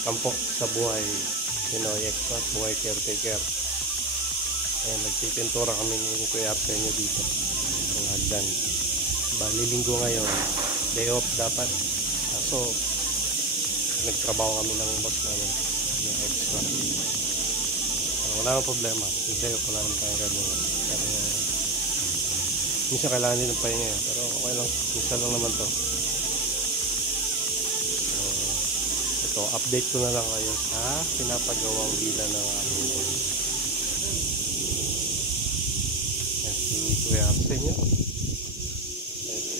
tampok sa buhay Pinoy Expat, buhay caretaker. Ayan, nagpipintura kami ng Kuya Arsenio dito ng hagdan. Bali linggo ngayon, day off dapat, kaso nagtrabaho kami ng boss namin yung extra. Wala nang problema, yung day off wala nang tayong gano'n. Pero minsan kailangan din ng pahinga, pero okay lang, minsan lang naman to. Ito, update ko na lang kayo sa pinapagawang villa ng aming boss. Yan si Kuya Arsenio.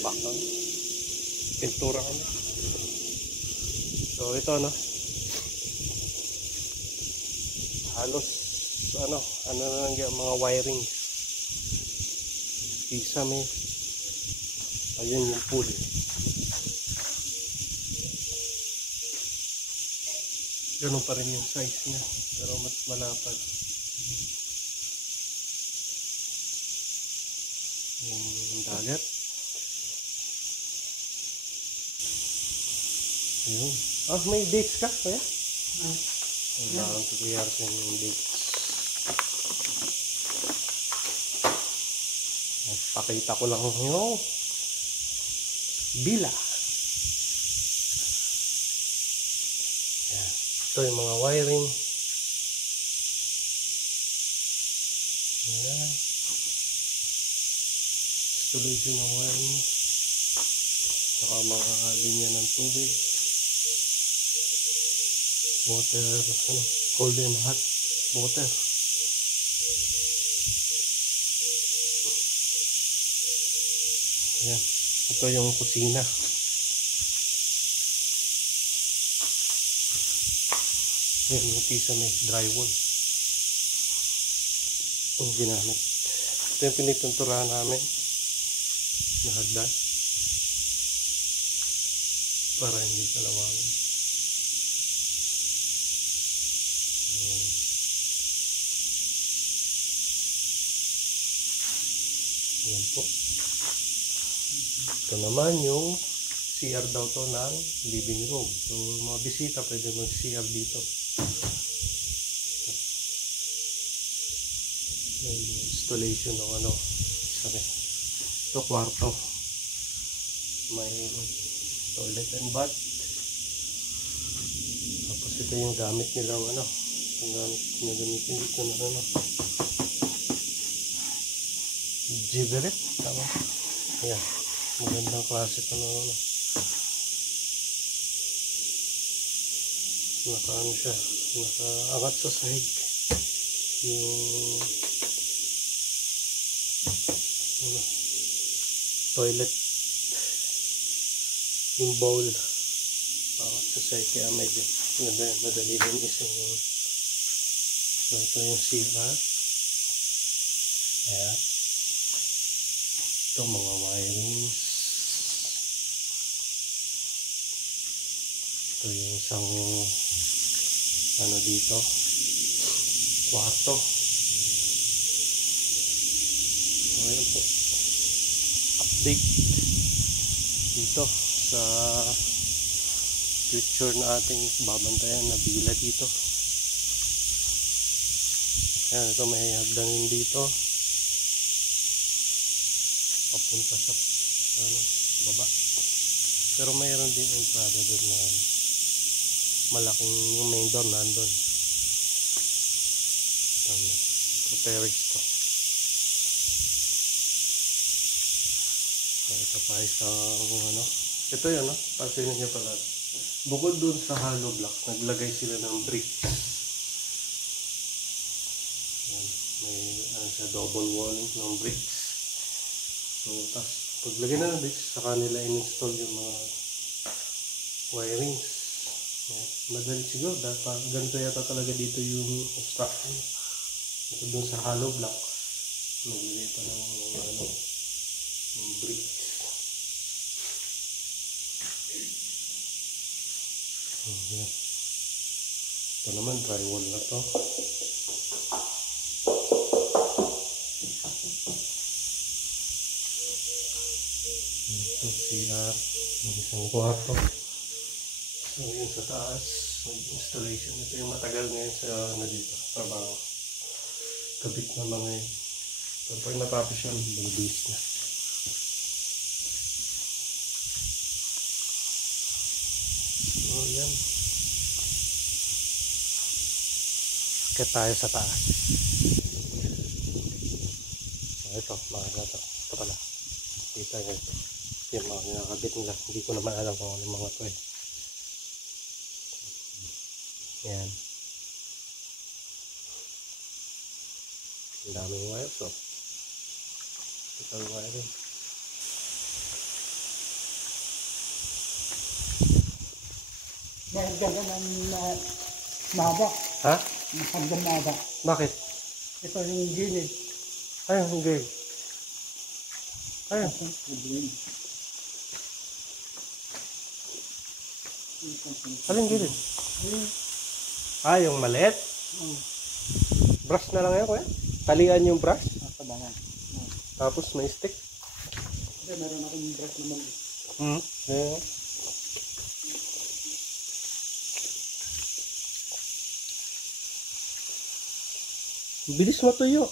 Bakang pintura kami. So ito halos ano na lang yung mga wiring, kisame. Ayun yung pool. Ganun pa rin yung size niya, pero mas malapad. Yung dagat. Ayun. May dates ka, Kuya? Kailangan ko kuyar sa yung dates. Pakita ko lang yung villa. Yan. Ito yung mga wiring. Yan. Installation ng wiring. Saka mga linya ng tubig. Water, cold and hot water. Ayan. Ito yung kusina. Ayan yung pisa may drywall. Ang ginamit. Ito yung pinitinturahan namin na hagdan para hindi kalawangin. Yan po. Ito naman yung CR daw to ng living room. So mga bisita pwede mag-CR dito. Yung installation ng ito kwarto. May toilet and bath. Tapos ito yung gamit nilang yung gamit na gamitin dito na Gibberet, tama. Ayan, magandang klase ito naka siya, nakaangat sa sahig yung toilet, yung bowl angat sa sahig, kaya medyo madali din isang yung so ito yung CR. Ayan. Ito mga wirings. Ito yung isang dito kwarto. So ayan po, update dito sa future na ating babantayan na villa dito. Ayan, ito may hagdanin dito papunta sa baba, pero mayroon din entrada doon na malaking yung main door nandun. So terrace to. So ito pa isang ito yun pansinin nyo pala, bukod dun sa hollow block naglagay sila ng bricks. Yan, may sa double walling ng bricks. So, tapos paglagay na ng bricks, saka nila in-install yung mga wirings. Yan. Madali siguro, dapat ganito yata talaga dito yung construction. Ito dun sa hollow block, naglagay pa ng ng bricks. Yan. Ito naman, drywall na to. Ito CR, yung isang kwarto. So yun sa taas. installation. Ito yung matagal ngayon sa dito, trabaho. Kabit na mga yun. So, pag natapos yan, bilis na. So, yan. Kaya tayo sa taas. So, ito, mga gato. Ito pala. Kita nyo ito. Yung mga nakakabit nila. Hindi ko naman alam kung ano mga ito eh. Yan. Ang daming wires oh. Ito ang wiring. Mahagdan ng mahaba. Ha? Mahagdan mahaba. Bakit? Ito yung gilid. Ayun, hindi. Ayun. Alin gilid? Ah, yung maliit? Brush na lang yan, kuya? Talian yung brush? Tapos may stick? Hindi, meron akong brush naman. Yeah. Bilis matuyo.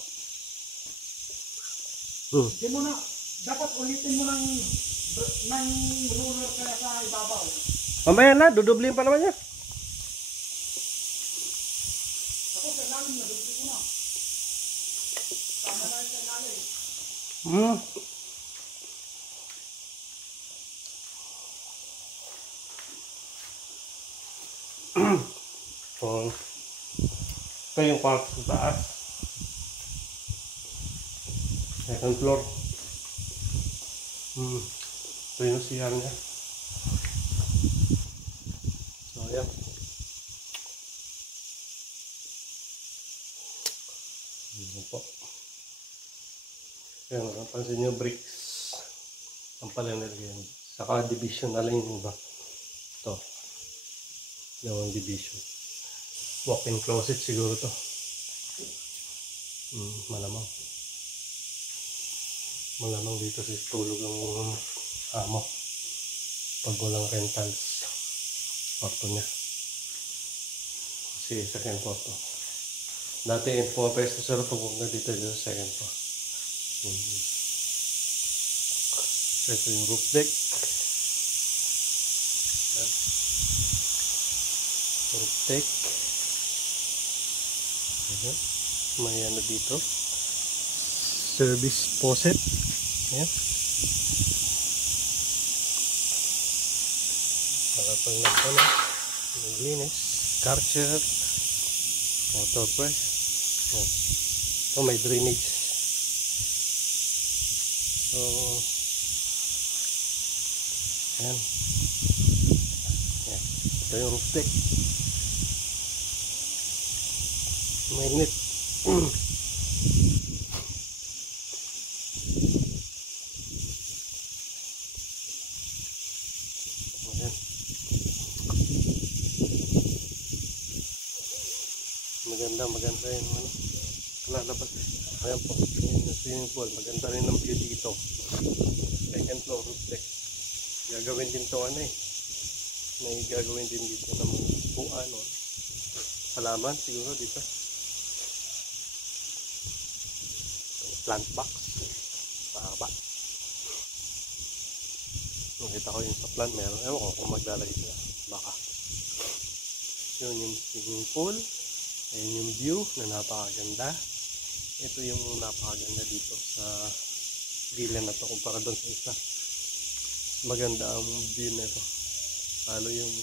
Hindi mo na, dapat ulitin mo ng ruler kaya sa ibabaw. Mamaya na, dudublin pa naman niya. Ako sa lalim na, dubli ko na. Tama na yung sa lalim. So, ito yung part sa taas. Second floor. Ito yung CR niya. So, yan. Yan po. Yan, napansin nyo bricks. Ang pala nilagyan. Saka division na lang yung iba. Ito. Yung division. Walk-in closet siguro to. Malamang. Malamang dito si tulog ng amo. Pag walang rentals. Kwarto niya. Kasi second floor to. Dati yung pumapesto sa pagpunta dito sa second floor. Ito yung roof deck. Roof deck. May ano dito. Service faucet. Ayan. Para pag nagpano, naglinis. Karcher. Water press. Ayan. Ito may drainage. So, ayan. Ayan. Ito yung roof deck. Mainit. Ayan. Maganda yung ano. Lalabas. Ayan po. Yung swimming pool. Maganda rin ang view dito. Second floor roof deck. Gagawin din to ano eh. May gagawin din dito ng buwan o halaman siguro dito. Plant box. Pahaba. Nakita ko yung sa plant meron. Ewan ko kung maglalagay sila. Baka. Yun yung swimming pool. Ayun yung view na napakaganda. Ito yung napakaganda dito sa villa na to kumpara doon sa isa. Maganda ang view na ito. Lalo yung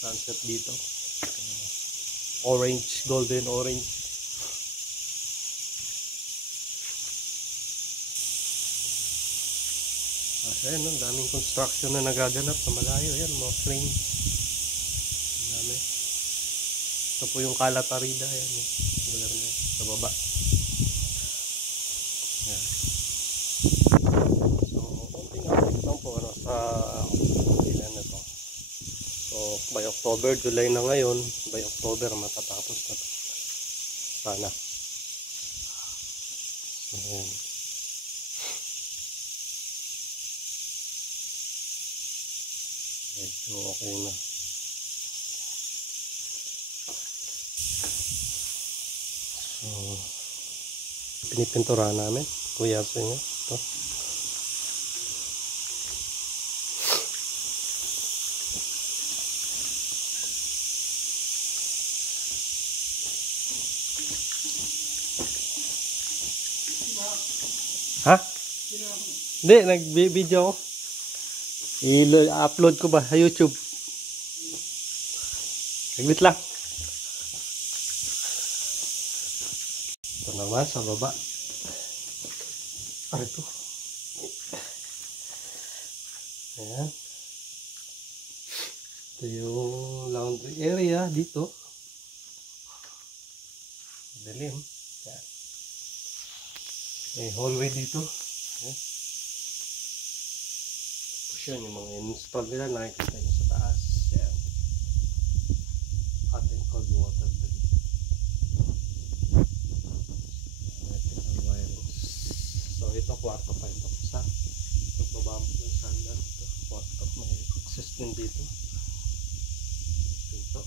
sunset dito. Orange, golden orange. Ayan, ang daming construction na nagaganap sa malayo. Ayan, mga frame. Ang dami. Ito po yung Calatarida. Ayan, lugar na sa baba. Ayan. So, konting update lang po ano, sa ilan na to. So, by October, July na ngayon. By October, matatapos na to. Sana. Ayan. Medyo okay na. So, pinipintura namin. Kuya sa inyo. Ito. Ha? Hindi, nag-video ako. I-upload ko ba sa YouTube? Saglit lang. Ito naman sa baba. Ito. Ayan. Ito yung laundry area dito. Dilim. Ayan. May hallway dito. Ayan. Tapos yun, yung mga install nila, nakikita nyo sa taas. Ayan. Hot and cold water din. Electrical wirings. So ito, kwarto pa ito. Isa. Nagbababa mo yung sandal. Ito, kwarto. May access din dito. Pinto.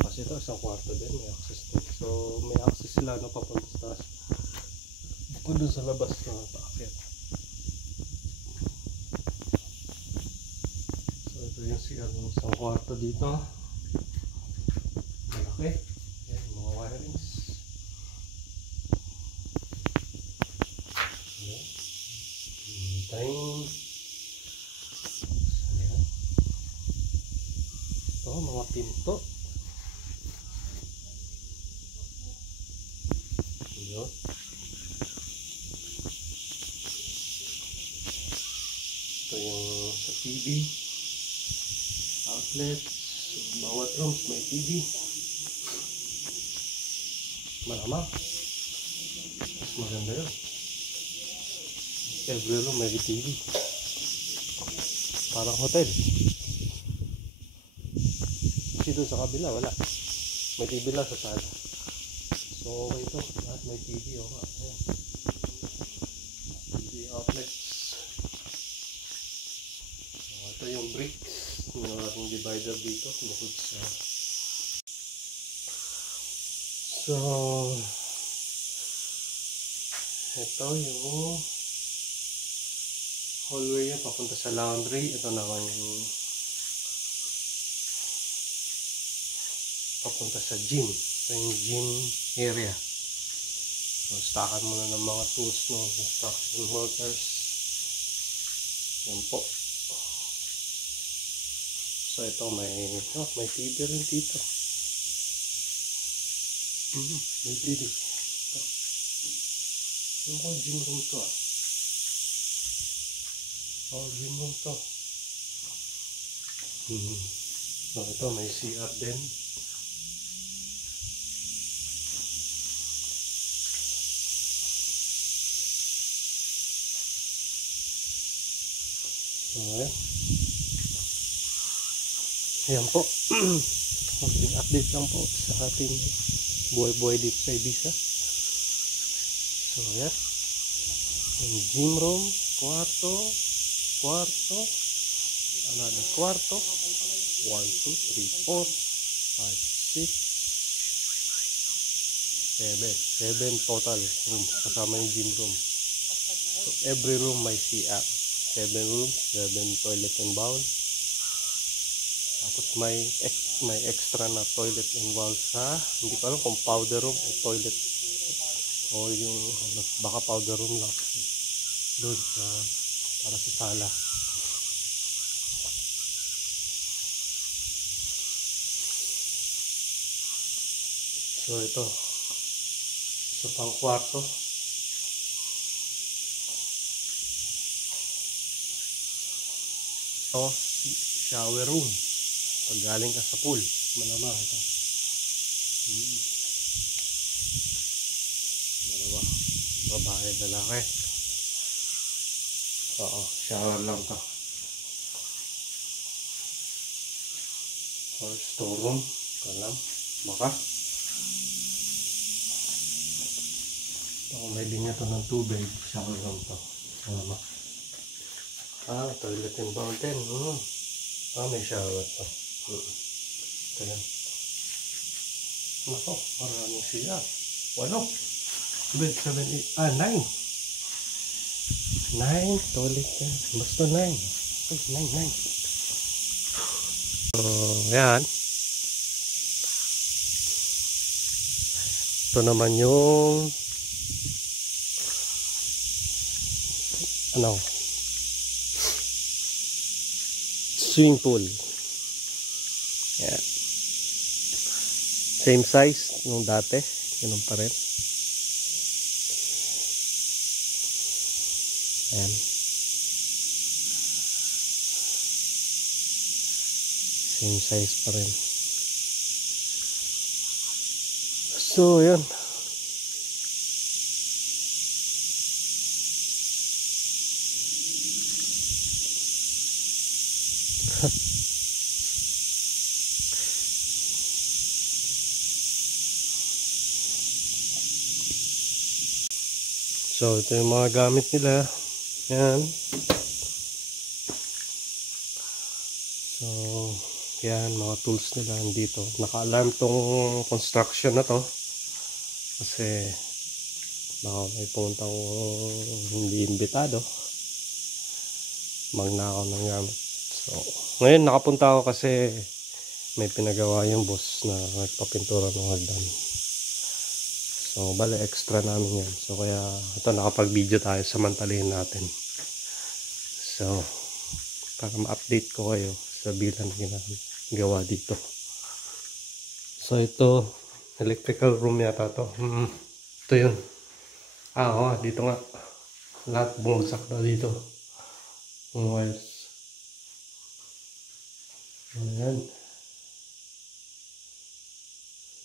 Kasi ito, isang kwarto din. May access din. So may access sila na papunta sa taas. Bukod dun sa labas na paakyat. So ito yung CR ng isang kwarto dito. Malaki. Ayan, mga wirings. Ayan. Time. Ayan. Ito, mga pinto. Ayan. Ito yung sa TV. Outlet. So, bawat rooms may TV. Malamang. Mas maganda yun. Every room may TV. Parang hotel. Kasi doon sa kabila wala. May TV lang sa sala. So okay ito. Lahat may TV. O nga. Ayan. TV outlets. So ito yung bricks. Yung ating divider dito. Bukod sa... So ito yung hallway yung papunta sa laundry. Ito naman yung papunta sa gym. Ito yung gym area. So stackan muna ng mga tools, no? Construction workers. Yan po. So ito may TV rin dito. May TV. Ito. Yung mga gym room to ah. Gym room to. So ito may CR din. So ayan po. Update lang po sa ating buhay-buhay dito sa Ibiza. So ayan. Yung gym room, kwarto, another kwarto, 1, 2, 3, 4, 5, 6, 7 total room kasama yung gym room. So every room may CR. 7 rooms, 7 toilet and bowl. Tapos may extra na toilet and bowl sa, hindi ko alam kung powder room o toilet o yung baka powder room lang doon sa para sa sala. So ito sa pang kwarto. Ito shower room pag galing ka sa pool, malamang ito. Dalawa, babae, lalaki. Oo, shower lang to. Or storeroom, kalam, baka. May linya to ng tubig, shower lang to. Malamang. Toilet and fountain. May shower to. Ito yan. Nako, maraming siya. 8, 7, 8, 9. 9, tulit yan. Basta 9. Okay, 9. So, yan. Ito naman yung swimming pool. Yan. Same size nung dati. Ganun pa rin. Ayan. Same size pa rin. So, yun. So, ito yung mga gamit nila. Yan. So, yan, mga tools nila dito. Naka-alarm tong construction na to. Kasi, baka may puntang hindi imbitado. Magnakaw ng gamit. So, ngayon nakapunta ako kasi may pinagawa yung boss na nagpapintura ng hagdan. So, bale extra namin yan. So, kaya ito nakapag-video tayo, samantalahin natin. So, para ma-update ko kayo sa bilang ginagawa dito. So, ito, electrical room yata to. Ito yun. Oo, dito nga. Lahat bumagsak na dito. Yung wires. Ayan.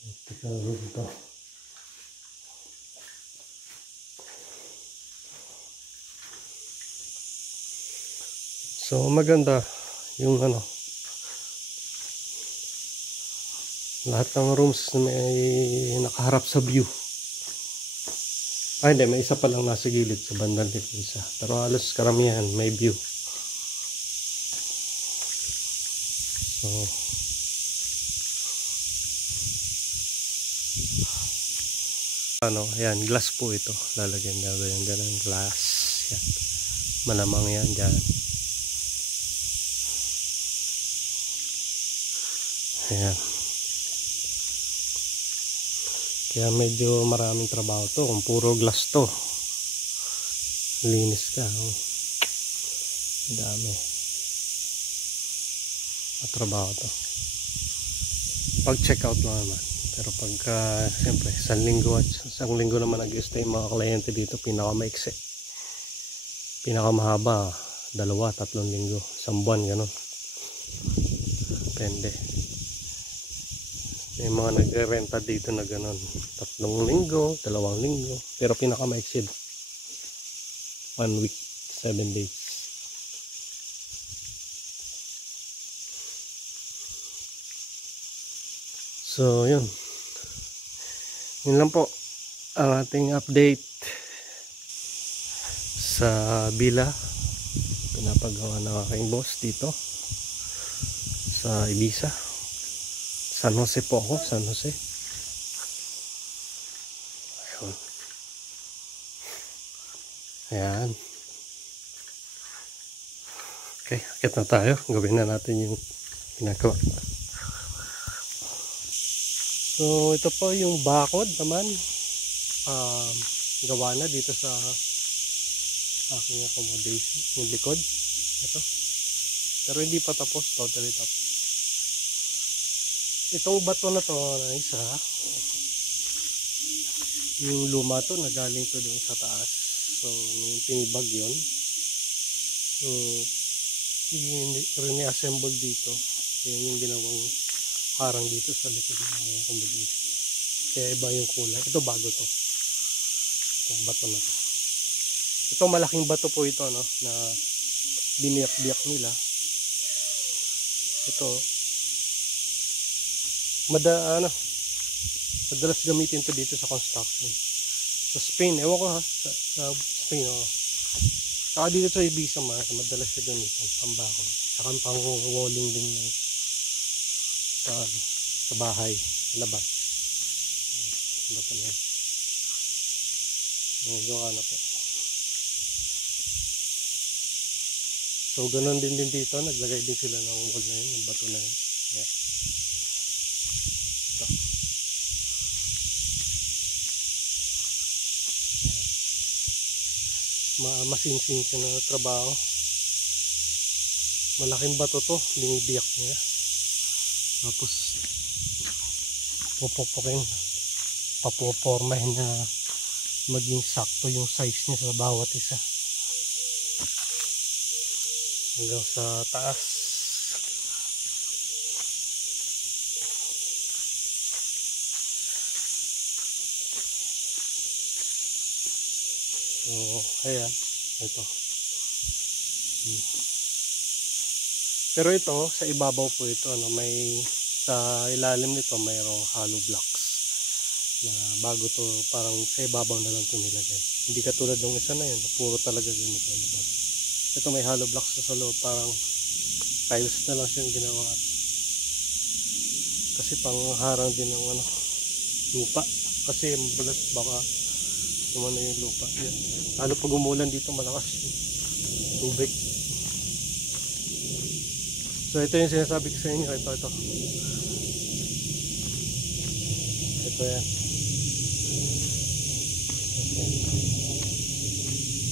Electrical room to. So, maganda yung lahat ng rooms may nakaharap sa view. Ay, hindi, may isa pa lang nasa gilid sa bandang dito isa. Pero halos karamihan may view. So, ayan, glass po ito. Lalagyan daw yan dyan ng glass. Yan. Malamang yan dyan. Ayan. Kaya medyo maraming trabaho to. Kung puro glass to, linis ka. Dami. Matrabaho to. Pag check out lang naman. Pero pagka, siyempre, isang linggo naman nag-stay mga kliyente dito, pinakamaiksi. Pinakamahaba, 2-3 linggo. 1 buwan, gano'n. Depende. May mga nagre-renta dito na gano'n. 3 linggo, 2 linggo. Pero pinakamaiksi, 1 week, 7 days. So, yun. Yun lang po ang ating update sa villa pinapagawa ng aking boss dito sa Ibiza. San Jose po ako, San Jose. Ayun. Ayan. Okay, akit na tayo. Gawin na natin yung ginagawa. So, ito po yung bakod naman. Gawa na dito sa aking accommodation. Yung likod. Ito. Pero hindi pa tapos. Totally tapos. Itong bato na to na isa. Yung luma to, nagaling to doon sa taas. So, nung tinibag yun. So, re-assemble dito. Yan yung ginawang harang dito sa likod ng accommodation. Kaya iba yung kulay. Ito bago to. Itong bato na to. Itong malaking bato po ito, no, na biniyak-biyak nila. Ito. Madalas gamitin to dito sa construction. Sa Spain, ewan ko ha. Sa Spain, oh. Saka dito sa Ibiza, madalas siya gamitin. Pambakod. Saka pang walling din ng sa bahay, sa labas. bato na yan. Gawa na po. So ganun din dito, naglagay din sila ng wall na yun, yung bato na yun. Ayan. Ito. Masinsing siya na trabaho. Malaking bato to, binibiyak niya. Tapos pupupukin, papupormahin na maging sakto yung size niya sa bawat isa hanggang sa taas. So ayan, ito. Pero ito sa ibabaw po ito, ano, may sa ilalim nito mayroong hollow blocks na bago to, parang sa ibabaw na lang to nilagay. Hindi katulad ng isa na yun, puro talaga ganito. Ito may hollow blocks sa loob, parang tiles na lang siyang ginawa. Kasi pangharang din ng ano, lupa. Kasi mabalas baka umano yung lupa. Yan. Lalo pag umulan dito malakas yung tubig. So ito yung sinasabi ko sa inyo. Ito. Ito yan.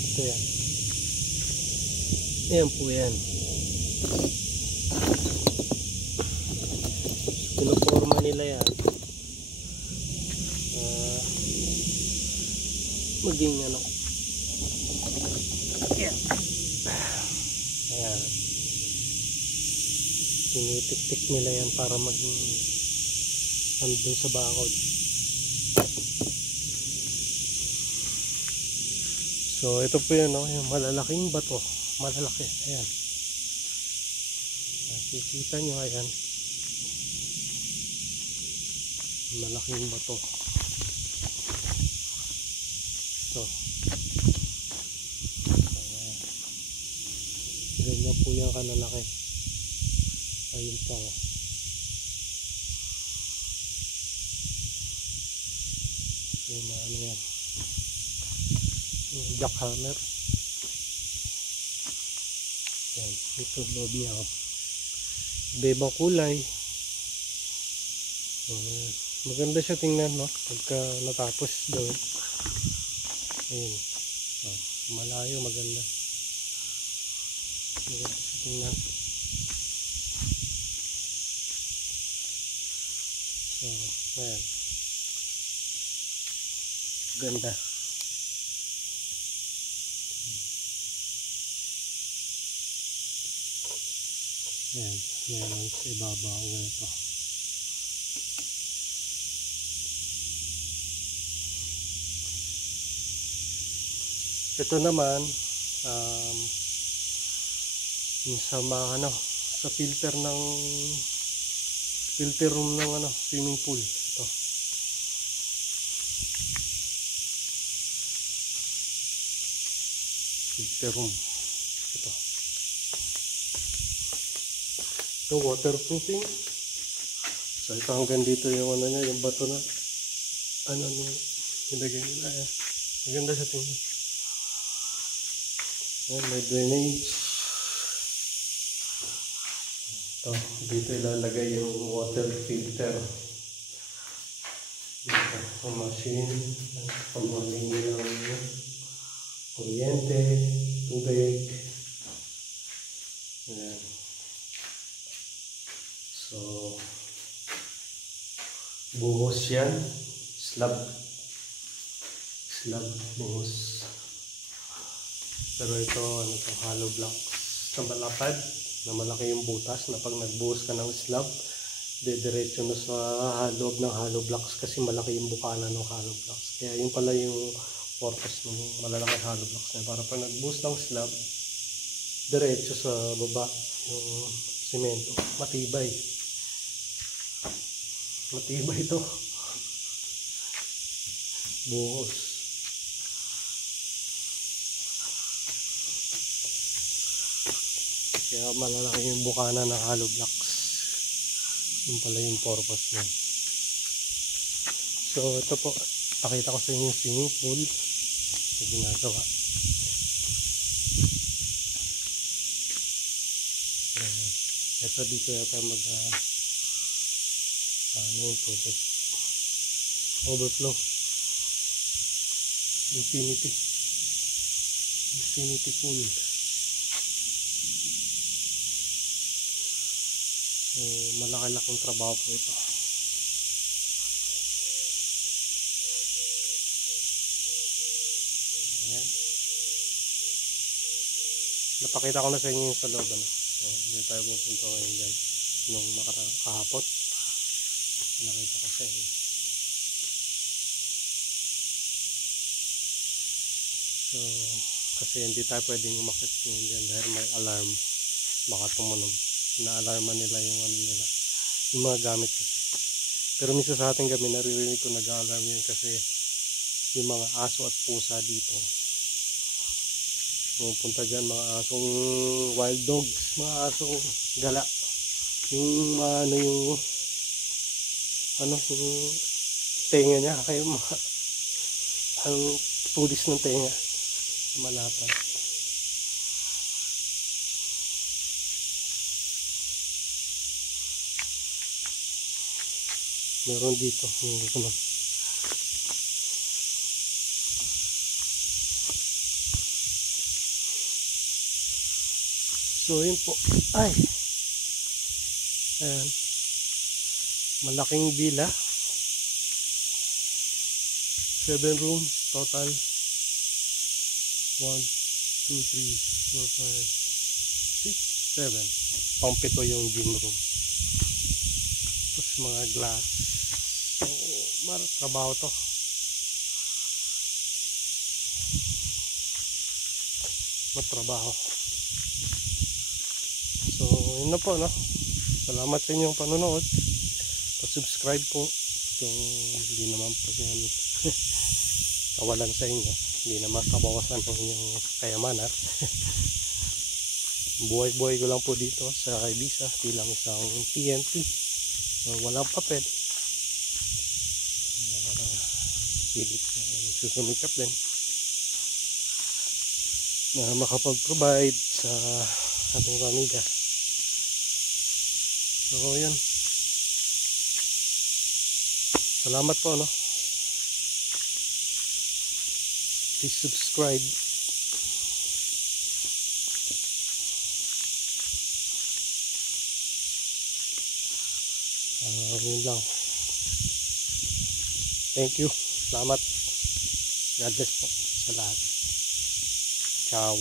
Ito yan. Ayan po yan. Pinuporma nila yan. Maging ano. Ayan. Ayan. Tinitik-tik nila yan para maging andun sa bakod. So ito po yun, no? Yung malalaking bato. Malalaki. Ayan. Kikita nyo, ayan. Malaking bato. Ito. Ayan. Ganyan po yung kalalaki. Ayun pa. Yung ano yan. Yung jackhammer. Yan, ito loob niya. Iba-ibang kulay. Maganda siya tingnan, no? Pagka natapos gawin. Ayun. Malayo, maganda. Maganda siya tingnan. So, ayan. Ganda. Ayan, meron sa ibabaw ito. Ito naman, yung sa mga ano, sa filter room ng ano, swimming pool. Ito. Filter room. Ito. Ito waterproofing. So ito hanggang dito yung ano niya, yung bato na ano nilagay nila. Maganda siya tingnan. Ayan, may drainage. Ito, dito ilalagay yung water filter. Dito, ang machine. Pamaling ng kuryente, tubig. Ayan. So, buhos yan. Slab buhos. Pero ito, ano to, hollow blocks na malapad, na malaki yung butas, na pag nagbuhos ka ng slab, dediretso na sa loob ng hollow blocks kasi malaki yung bukana ng hollow blocks. Kaya yun pala yung purpose ng malalaki hollow blocks na para pag nagbuhos ng slab, diretso sa baba yung simento. Matibay. Matibay ito. Buhos. Kaya malalaki yung bukana ng hollow blocks. Yun pala yung purpose niya. So ito po, pakita ko sa inyo yung swimming pool na ginagawa. Ayan. Ito dito yata ano yung project? Overflow. Infinity pool. So malaki-laking trabaho po ito. Ayan. Napakita ko na sa inyo yung sa loob, ano? So hindi tayo pupunta ngayon dyan. Nung kahapon nakita ko sa inyo. So kasi hindi tayo pwedeng umakit ngayon dyan dahil may alarm, baka tumunog. Na-alarman nila yung ano nila, yung mga gamit kasi. Pero minsan sa ating gabi naririnig ko nag-alarm yan kasi yung mga aso at pusa dito pupunta dyan, mga asong wild dogs, mga asong gala, yung yung tenga niya, kaya ang tulis ng tenga malapad. Meron dito naman. So yun po, ay ayan, malaking villa, 7 rooms total, 1, 2, 3, 4, 5, 6, 7, pang-pito yung gym room. Tapos mga glass. So trabaho to. Matrabaho. So yun na po, no? Salamat sa inyong panonood. Pa-subscribe po kung hindi naman po yan kawalan sa inyo, hindi naman kabawasan ng inyong kayamanan. Buhay-buhay ko lang po dito sa Ibiza bilang isang PNP, walang papel, pilit na nagsusumikap din na makapag-provide sa ating pamilya. So yun, salamat po, no? Please subscribe. Yun lang. Thank you. Salamat. God bless po sa lahat. Ciao.